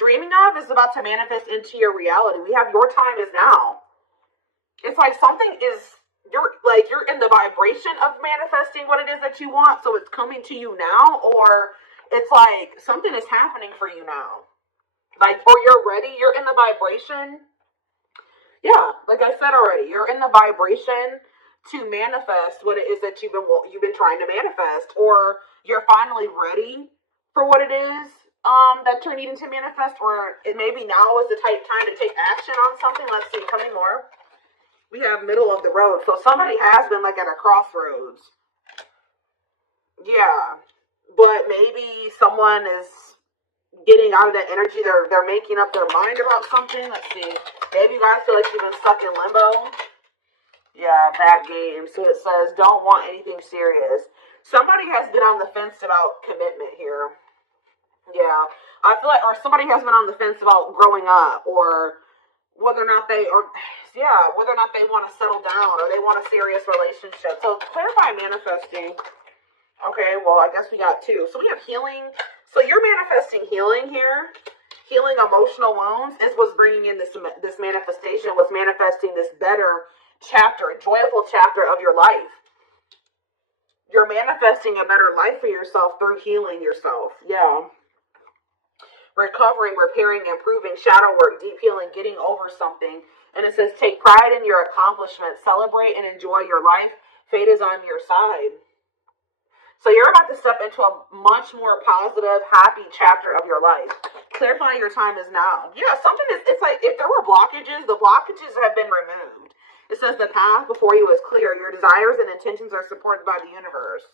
dreaming of is about to manifest into your reality. We have your time is now. It's like something is, you're in the vibration of manifesting what it is that you want, so it's coming to you now, or it's like something is happening for you now. Like, or you're ready, you're in the vibration. Yeah, like I said already, you're in the vibration to manifest what it is that you've been trying to manifest, or you're finally ready for what it is that you're needing to manifest, or it maybe now is the time to take action on something. Let's see, tell me more. We have middle of the road, so somebody has been like at a crossroads. Yeah, but maybe someone is getting out of that energy. They're making up their mind about something. Let's see. Maybe you guys feel like you've been stuck in limbo. Yeah, bad game. So it says, don't want anything serious. Somebody has been on the fence about commitment here. Yeah, I feel like, or somebody has been on the fence about growing up, or whether or not they want to settle down, or they want a serious relationship. So clarify manifesting. Okay, well, I guess we got two. So we have healing. So you're manifesting healing here. Healing emotional wounds is what's bringing in this manifestation, what's manifesting this better chapter, joyful chapter of your life. You're manifesting a better life for yourself through healing yourself. Yeah. Recovering, repairing, improving, shadow work, deep healing, getting over something. And it says, take pride in your accomplishments, celebrate and enjoy your life. Fate is on your side. So you're about to step into a much more positive, happy chapter of your life. Clarifying your time is now. Yeah, it's like if there were blockages, the blockages have been removed. It says the path before you is clear. Your desires and intentions are supported by the universe.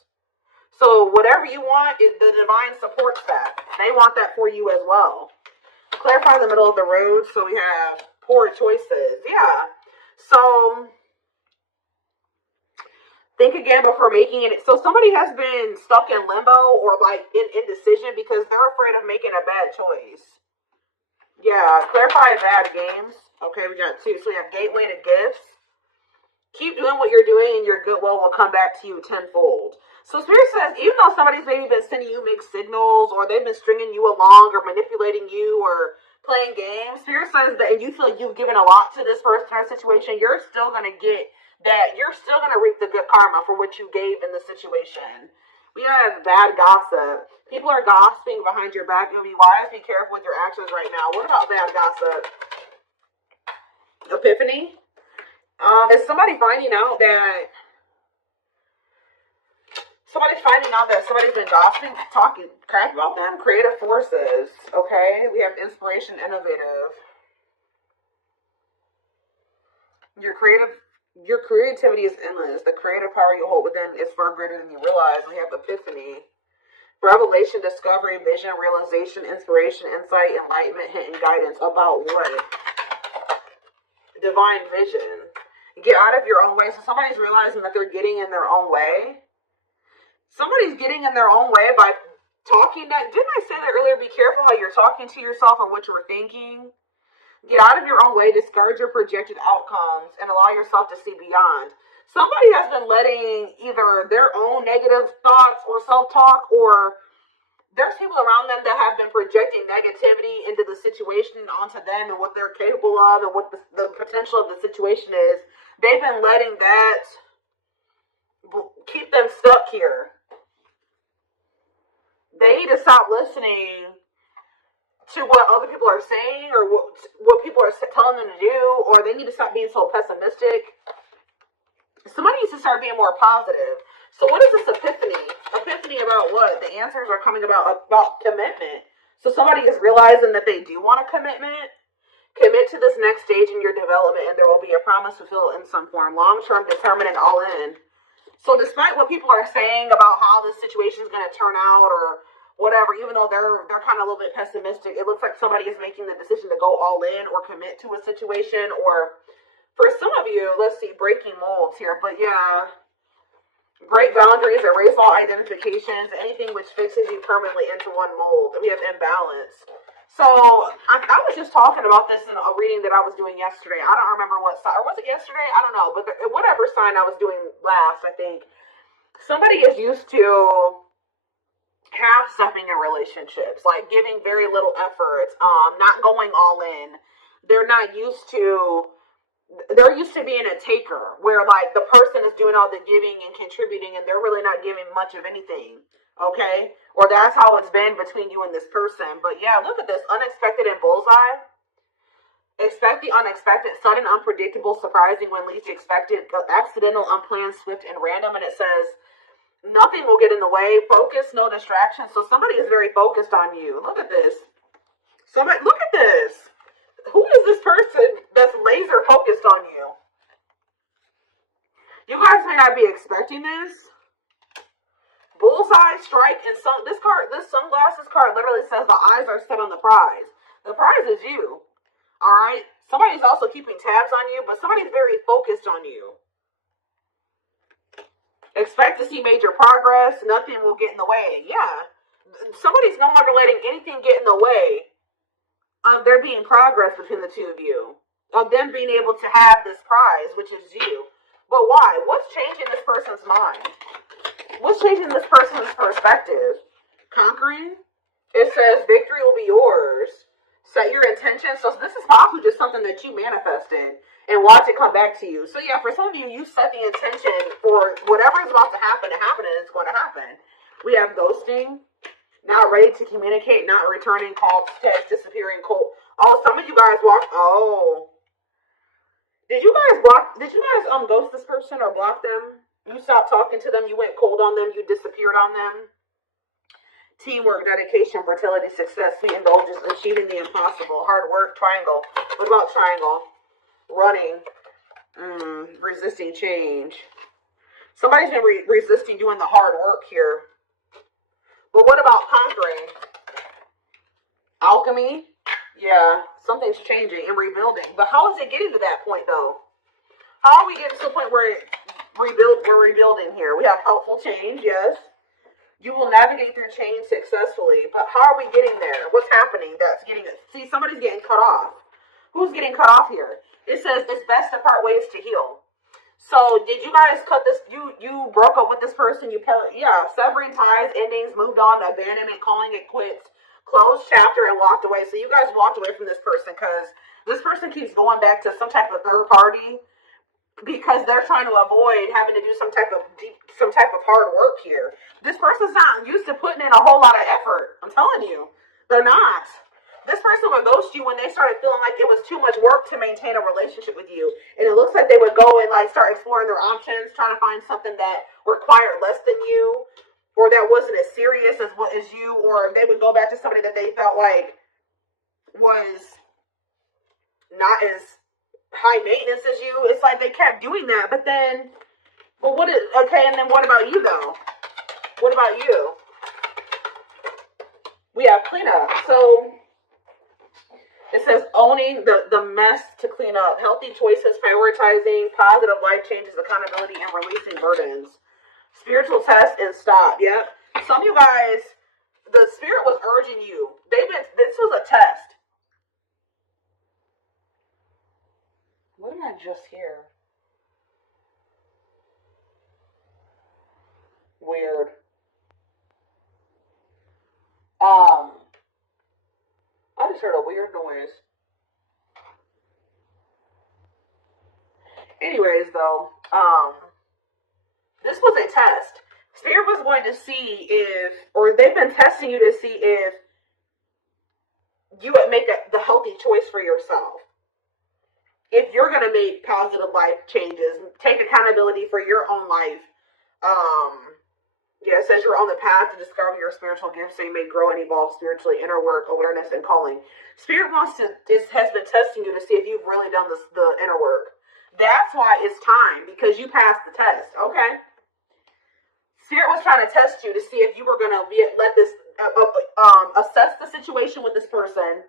So whatever you want, the divine supports that. They want that for you as well. Clarify the middle of the road. So we have poor choices. Yeah. So think again before making it. So somebody has been stuck in limbo or like in indecision because they're afraid of making a bad choice. Yeah. Clarify bad games. Okay, we got two. So we have gateway to gifts. Keep doing what you're doing and your goodwill will come back to you tenfold. So Spirit says, even though somebody's maybe been sending you mixed signals, or they've been stringing you along or manipulating you or playing games, Spirit says that, and you feel like you've given a lot to this person or situation, you're still going to get that. You're still going to reap the good karma for what you gave in the situation. We have bad gossip. People are gossiping behind your back. You'll be wise. Be careful with your actions right now. What about bad gossip? Epiphany. Is somebody finding out that somebody's been gossiping, talking crap about them? Creative forces. Okay, we have inspiration, innovative. Your creativity is endless. The creative power you hold within is far greater than you realize. We have epiphany, revelation, discovery, vision, realization, inspiration, insight, enlightenment, hint, and guidance. About what? Divine vision. Get out of your own way. So somebody's realizing that they're getting in their own way. Somebody's getting in their own way by talking that. Didn't I say that earlier? Be careful how you're talking to yourself or what you're thinking. Get out of your own way. Discourage your projected outcomes and allow yourself to see beyond. Somebody has been letting either their own negative thoughts or self-talk, or there's people around them that have been projecting negativity into the situation onto them and what they're capable of and what the potential of the situation is. They've been letting that keep them stuck here. They need to stop listening to what other people are saying or what people are telling them to do, or they need to stop being so pessimistic. Somebody needs to start being more positive. So what is this epiphany? Epiphany about what? The answers are coming about commitment. So somebody is realizing that they do want a commitment. Commit to this next stage in your development, and there will be a promise fulfilled in some form. Long-term, determined, and all in. So despite what people are saying about how this situation is going to turn out or whatever, even though they're kind of a little bit pessimistic, it looks like somebody is making the decision to go all in or commit to a situation. Or for some of you, let's see, breaking molds here. But yeah, break boundaries, erase all identifications, anything which fixes you permanently into one mold. And we have imbalance. So I was just talking about this in a reading that I was doing yesterday. I don't remember what sign, or was it yesterday? I don't know. But whatever sign I was doing last, I think somebody is used to half-stepping in relationships, like giving very little effort, not going all in. They're not used to, they're used to being a taker, where like the person is doing all the giving and contributing and they're really not giving much of anything, okay? Or that's how it's been between you and this person. But yeah, look at this, unexpected and bullseye. Expect the unexpected, sudden, unpredictable, surprising when least expected, accidental, unplanned, swift, and random. And it says, nothing will get in the way. Focus, no distractions. So somebody is very focused on you. Look at this. Somebody, look at this. Who is this person that's laser focused on you? You guys may not be expecting this. Bullseye, strike, and this sunglasses card literally says the eyes are set on the prize. The prize is you. All right? Somebody's also keeping tabs on you, but somebody's very focused on you. Expect to see major progress. Nothing will get in the way. Yeah. Somebody's no longer letting anything get in the way of there being progress between the two of you. Of them being able to have this prize, which is you. But why? What's changing this person's mind? What's changing this person's perspective? Conquering? It says victory will be yours. Set your intention. So this is possibly just something that you manifested and watch it come back to you. So yeah, for some of you, you set the intention for whatever is about to happen and it's going to happen. We have ghosting, not ready to communicate, not returning calls, text, disappearing, cold. Oh, some of you guys walked. Oh, did you guys ghost this person or block them? You stopped talking to them. You went cold on them. You disappeared on them. Teamwork, dedication, fertility, success, sweet indulgence, achieving the impossible, hard work, triangle. What about triangle? Running, resisting change. Somebody's been resisting doing the hard work here. But what about conquering? Alchemy? Yeah, something's changing and rebuilding. But how is it getting to that point, though? How are we getting to the point where we're rebuilding here? We have helpful change, yes. You will navigate through change successfully. But how are we getting there? What's happening that's getting it? See, somebody's getting cut off. Who's getting cut off here? It says it's best to part ways to heal. So did you guys cut this? You broke up with this person? Yeah, severing ties, endings, moved on, abandonment, calling it quits, closed chapter, and walked away. So you guys walked away from this person because this person keeps going back to some type of third party because they're trying to avoid having to do some type of hard work here. This person's not used to putting in a whole lot of effort. I'm telling you, they're not. This person would ghost you when they started feeling like it was too much work to maintain a relationship with you. And it looks like they would go and like start exploring their options, trying to find something that required less than you, or that wasn't as serious as you, or they would go back to somebody that they felt like was not as high maintenance as you. It's like they kept doing that, but then, and then what about you though? What about you? We have cleanup. So it says owning the mess to clean up, healthy choices, prioritizing, positive life changes, accountability, and releasing burdens. Spiritual test and stop. Yep. Some of you guys, the spirit was urging you. This was a test. What did I just hear? Weird. I just heard a weird noise. Anyways, though, this was a test. Spirit was going to see they've been testing you to see if you would make the healthy choice for yourself. If you're going to make positive life changes, take accountability for your own life. It says you're on the path to discover your spiritual gifts so you may grow and evolve spiritually, inner work, awareness, and calling. Spirit has been testing you to see if you've really done the inner work. That's why it's time, because you passed the test, okay? Spirit was trying to test you to see if you were going to assess the situation with this person,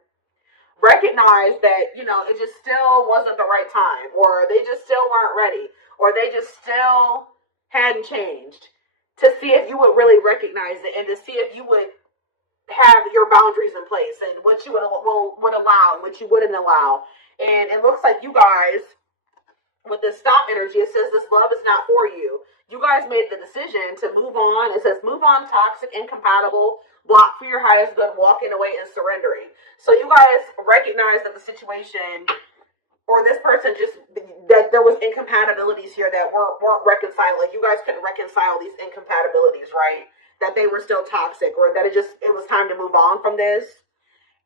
recognize that, it just still wasn't the right time, or they just still weren't ready, or they just still hadn't changed, to see if you would really recognize it and to see if you would have your boundaries in place and what you would allow and what you wouldn't allow. And it looks like you guys, with this stop energy, it says this love is not for you. You guys made the decision to move on. It says move on, toxic, incompatible, block for your highest good, walking away and surrendering. So you guys recognize that the situation or this person just, that there was incompatibilities here that weren't reconciled. Like you guys couldn't reconcile these incompatibilities, right? That they were still toxic, or that it was time to move on from this.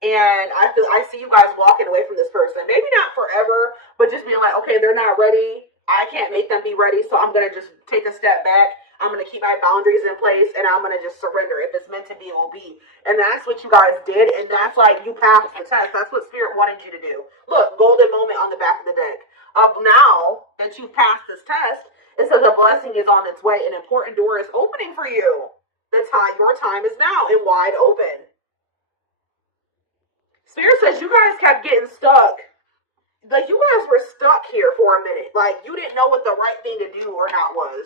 And I see you guys walking away from this person. Maybe not forever, but just being like, okay, they're not ready. I can't make them be ready, so I'm going to just take a step back. I'm going to keep my boundaries in place, and I'm going to just surrender. If it's meant to be, it will be. And that's what you guys did, and that's like you passed the test. That's what Spirit wanted you to do. Look, golden moment on the back of the deck. Now that you passed this test, it says a blessing is on its way. An important door is opening for you. Your time is now and wide open. Spirit says you guys kept getting stuck. Like, you guys were stuck here for a minute. Like, you didn't know what the right thing to do or not was.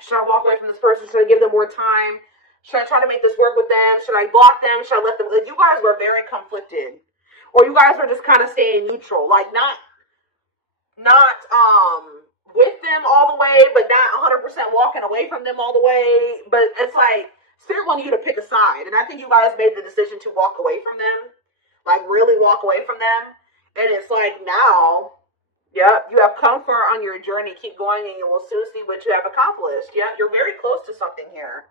Should I walk away from this person? Should I give them more time? Should I try to make this work with them? Should I block them? Should I let them? Like, you guys were very conflicted. Or you guys were just kind of staying neutral. Like, not with them all the way, but not 100% walking away from them all the way. But it's like, Spirit wanted you to pick a side. And I think you guys made the decision to walk away from them. Like, really walk away from them. And it's like, now, yep, you have come far on your journey. Keep going and you will soon see what you have accomplished. Yeah, you're very close to something here.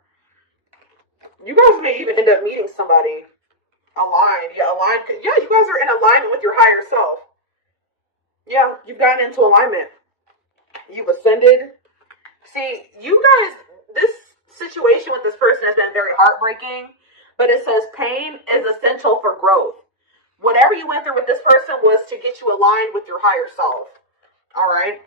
You guys may even end up meeting somebody aligned. Yeah, aligned. Yeah, you guys are in alignment with your higher self. Yeah, you've gotten into alignment. You've ascended. See, you guys, this situation with this person has been very heartbreaking, but it says pain is essential for growth. Whatever you went through with this person was to get you aligned with your higher self. All right.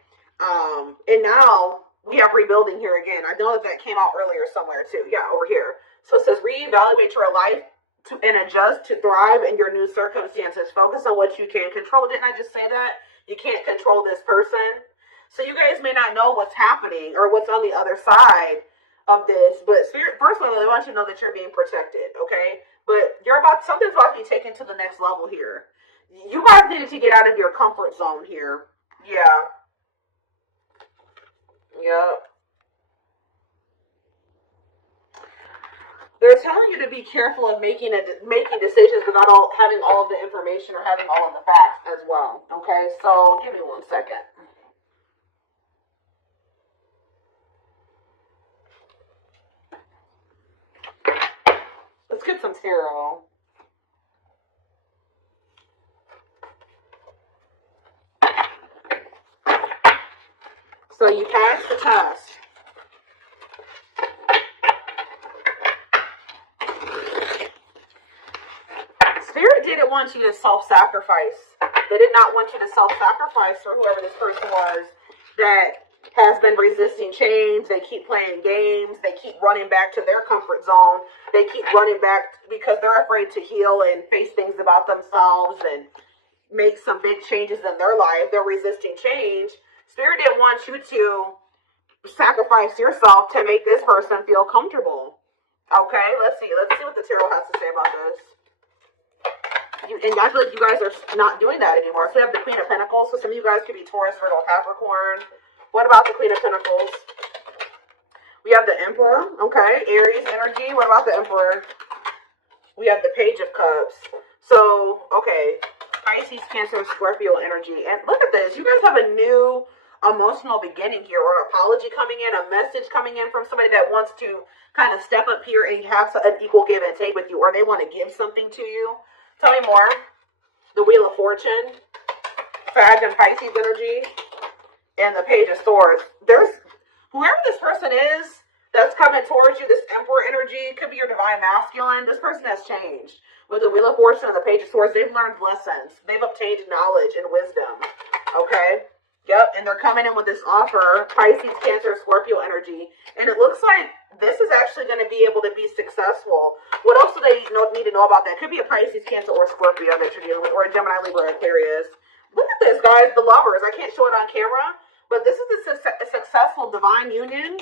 And now we have rebuilding here again. I know that came out earlier somewhere too. Yeah, over here. So it says reevaluate your life and adjust to thrive in your new circumstances. Focus on what you can control. Didn't I just say that? You can't control this person. So you guys may not know what's happening or what's on the other side of this, but Spirit, first of all, I want you to know that you're being protected, okay? But something's about to be taken to the next level here. You guys needed to get out of your comfort zone here. Yeah. Yep. They're telling you to be careful of making decisions without having all of the information or having all of the facts as well. Okay, so give me 1 second. Let's get some tarot. So you passed the test. Spirit didn't want you to self-sacrifice. They did not want you to self-sacrifice for whoever this person was that has been resisting change. They keep playing games. They keep running back to their comfort zone. They keep running back because they're afraid to heal and face things about themselves and make some big changes in their life. They're resisting change. Spirit didn't want you to sacrifice yourself to make this person feel comfortable. Okay, let's see. Let's see what the tarot has to say about this. And I feel like you guys are not doing that anymore. So we have the Queen of Pentacles. So some of you guys could be Taurus, Virgo, Capricorn. What about the Queen of Pentacles? We have the Emperor. Okay, Aries energy. What about the Emperor? We have the Page of Cups. So, okay, Pisces, Cancer, Scorpio energy. And look at this. You guys have a new emotional beginning here, or an apology coming in, a message coming in from somebody that wants to kind of step up here and have an equal give and take with you, or they want to give something to you. Tell me more. The Wheel of Fortune, Sag and Pisces energy, and the Page of Swords. There's whoever this person is that's coming towards you, this Emperor energy, could be your divine masculine. This person has changed. With the Wheel of Fortune and the Page of Swords, they've learned lessons. They've obtained knowledge and wisdom. Okay? Yep, and they're coming in with this offer, Pisces, Cancer, Scorpio energy. And it looks like this is actually going to be able to be successful. What else do they need to know about that? Could be a Pisces, Cancer, or Scorpio that you're dealing with, or a Gemini, Libra, Aquarius. Look at this, guys. The Lovers. I can't show it on camera, but this is a successful divine union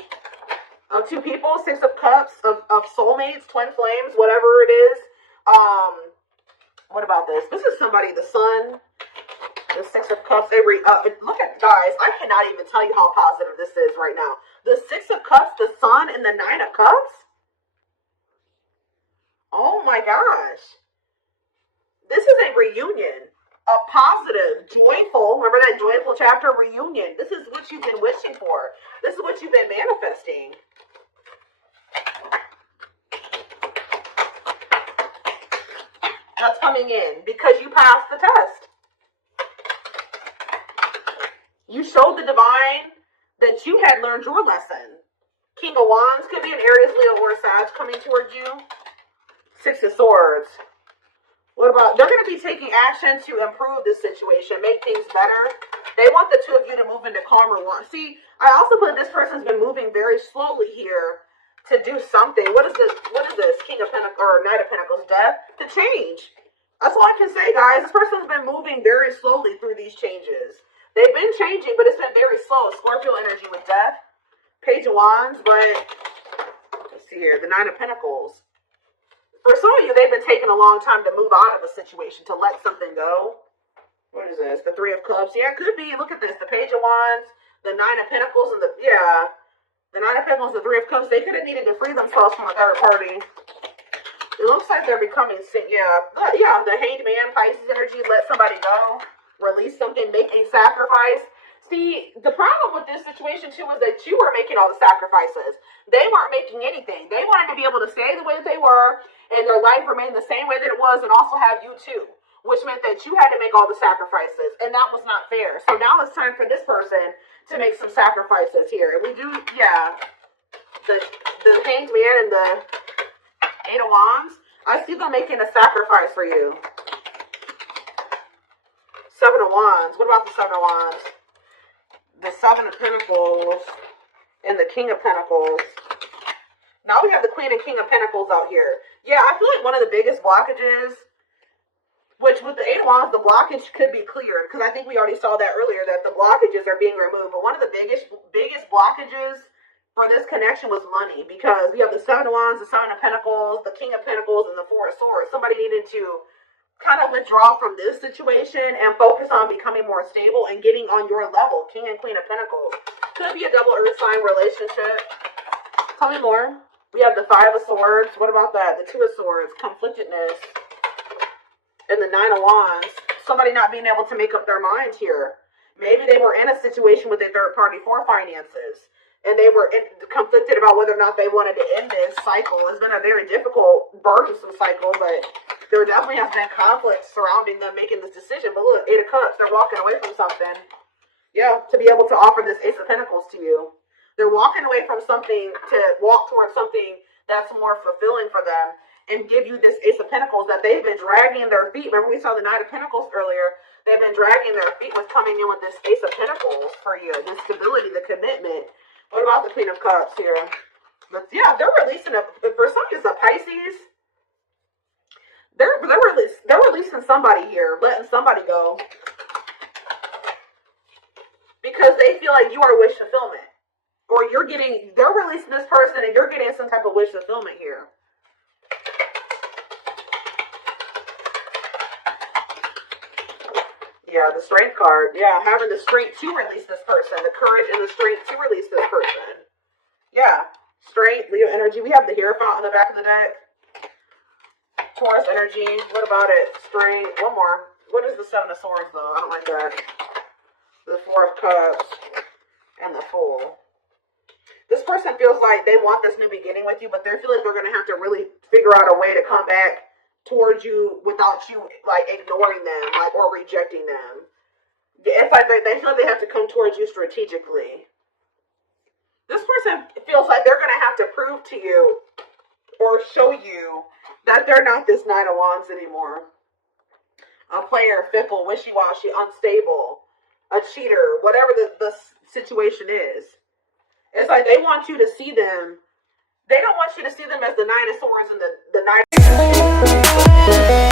of two people, 6 of Cups, of soulmates, twin flames, whatever it is. What about this? This is somebody, the Sun, the 6 of Cups. Look at, guys, I cannot even tell you how positive this is right now. The Six of Cups, the Sun, and the Nine of Cups? Oh my gosh. This is a reunion. A positive, joyful, remember that joyful chapter, reunion. This is what you've been wishing for. This is what you've been manifesting. That's coming in because you passed the test. You showed the divine that you had learned your lesson. King of Wands could be an Aries, Leo, or Sag coming towards you. Six of Swords. What about, they're going to be taking action to improve this situation, make things better. They want the two of you to move into calmer waters. See, I also put this person's been moving very slowly here to do something. What is this? What is this? King of Pentacles or Knight of Pentacles, death, to change. That's all I can say, guys. This person's been moving very slowly through these changes. They've been changing, but it's been very slow. Scorpio energy with death. Page of Wands, but let's see here. The Nine of Pentacles. For some of you, they've been taking a long time to move out of a situation, to let something go. What is this? The Three of Cups. Yeah, it could be. Look at this. The Page of Wands, the Nine of Pentacles, and the Nine of Pentacles, the Three of Cups. They could have needed to free themselves from a third party. It looks like they're becoming sick. Yeah, the Hanged Man, Pisces energy. Let somebody go. Release something. Make a sacrifice. See, the problem with this situation, too, is that you were making all the sacrifices. They weren't making anything. They wanted to be able to stay the way that they were and their life remain the same way that it was and also have you, too, which meant that you had to make all the sacrifices, and that was not fair. So now it's time for this person to make some sacrifices here. And we do, the Hanged Man and the Eight of Wands, I see them making a sacrifice for you. Seven of Wands. What about the Seven of Wands? The Seven of Pentacles and the King of Pentacles. Now we have the Queen and King of Pentacles out here. Yeah, I feel like one of the biggest blockages, which with the Eight of Wands, the blockage could be cleared, because I think we already saw that earlier, that the blockages are being removed. But one of the biggest blockages for this connection was money, because we have the Seven of Wands, the Seven of Pentacles, the King of Pentacles, and the Four of Swords. Somebody needed to kind of withdraw from this situation and focus on becoming more stable and getting on your level. King and Queen of Pentacles. Could be a double earth sign relationship. Tell me more. We have the Five of Swords. What about that? The Two of Swords. Conflictedness. And the Nine of Wands. Somebody not being able to make up their mind here. Maybe they were in a situation with a third party for finances, and they were conflicted about whether or not they wanted to end this cycle. It's been a very difficult, burdensome cycle, but there definitely has been conflict surrounding them making this decision. But look, Eight of Cups, they're walking away from something. Yeah, to be able to offer this Ace of Pentacles to you. They're walking away from something to walk towards something that's more fulfilling for them and give you this Ace of Pentacles that they've been dragging their feet. Remember we saw the Knight of Pentacles earlier. They've been dragging their feet with coming in with this Ace of Pentacles for you. The stability, the commitment. What about the Queen of Cups here? But yeah, they're releasing, for some it's a Pisces. They're releasing somebody here, letting somebody go, because they feel like you are wish fulfillment, or they're releasing this person and you're getting some type of wish fulfillment here. Yeah, the Strength card. Yeah, having the strength to release this person, the courage and the strength to release this person. Yeah, Strength, Leo energy. We have the Hierophant on the back of the deck. Taurus energy. What about it? Strength. One more. What is the Seven of Swords, though? I don't like that. The Four of Cups and the Fool. This person feels like they want this new beginning with you, but they feel like they're going to have to really figure out a way to come back towards you without you, like, ignoring them, like, or rejecting them. It's like they feel like they have to come towards you strategically. This person feels like they're going to have to prove to you or show you that they're not this Nine of Wands anymore. A player, fickle, wishy-washy, unstable, a cheater, whatever the situation is. It's like they want you to see them. They don't want you to see them as the Nine of Swords and the Nine of